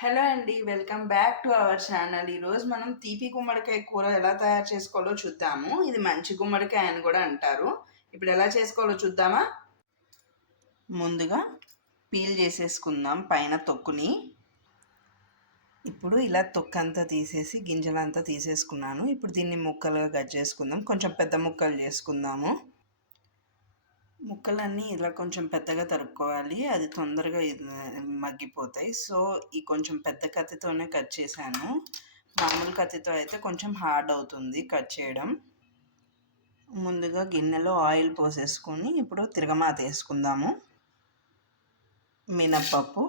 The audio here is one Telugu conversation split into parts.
హలో అండి. Welcome back to our channel. ఈరోజు మనం తీపి గుమ్మడికాయ కూర ఎలా తయారు చేసుకోవాలో చూద్దాము. ఇది మంచి గుమ్మడికాయ అని కూడా అంటారు. ఇప్పుడు ఎలా చేసుకోవాలో చూద్దామా? ముందుగా పీల్ చేసేసుకుందాం పైన తొక్కుని. ఇప్పుడు ఇలా తొక్కంతా తీసేసి గింజలంతా తీసేసుకున్నాను. ఇప్పుడు దీన్ని ముక్కలుగా కట్ చేసుకుందాం. కొంచెం పెద్ద ముక్కలు చేసుకుందాము. ముక్కలన్నీ ఇలా కొంచెం పెద్దగా తరుక్కోవాలి, అది తొందరగా మగ్గిపోతాయి. సో ఈ కొంచెం పెద్ద కత్తితోనే కట్ చేశాను. మామూలు కత్తితో అయితే కొంచెం హార్డ్ అవుతుంది కట్ చేయడం. ముందుగా గిన్నెలో ఆయిల్ పోసేసుకొని ఇప్పుడు తిరగమాత వేసుకుందాము. మినప్పప్పు,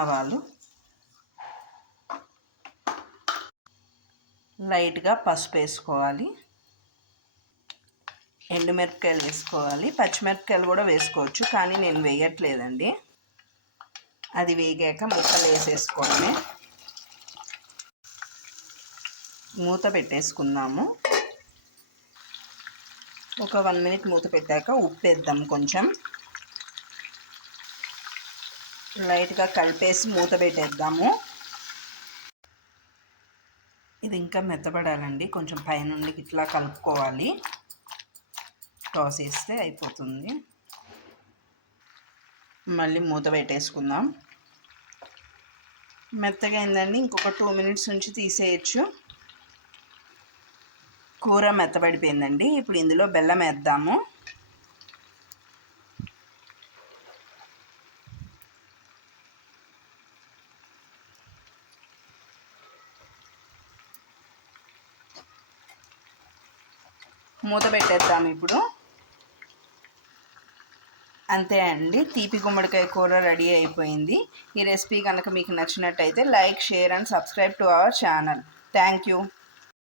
ఆవాలు, లైట్గా పసుపు వేసుకోవాలి, ఎండుమిరపకాయలు వేసుకోవాలి, పచ్చిమిరపకాయలు కూడా వేసుకోవచ్చు, కానీ నేను వేయట్లేదండి. అది వేగాక ముక్కలు వేసేసుకోండి. మూత పెట్టేసుకుందాము. ఒక 1 మినిట్ మూత పెట్టాక ఉప్పు వేద్దాం. కొంచెం లైట్గా కలిపేసి మూత పెట్టేద్దాము. ఇది ఇంకా మెత్తబడాలండి, కొంచెం పైనుండి ఇట్లా కలుపుకోవాలి. టాస్ వేస్తే అయిపోతుంది. మళ్ళీ మూత పెట్టేసుకుందాం. మెత్తగా అయిందండి, ఇంకొక 2 మినిట్స్ నుంచి తీసేయచ్చు. కూర మెత్తబడిపోయిందండి. ఇప్పుడు ఇందులో బెల్లం వేద్దాము. మూత పెట్టేద్దాం ఇప్పుడు. అంతే అండి, తీపి గుమ్మడికాయ కూర రెడీ అయిపోయింది. ఈ రెసిపీ కనుక మీకు నచ్చినట్టయితే like, share and subscribe to our channel. Thank you.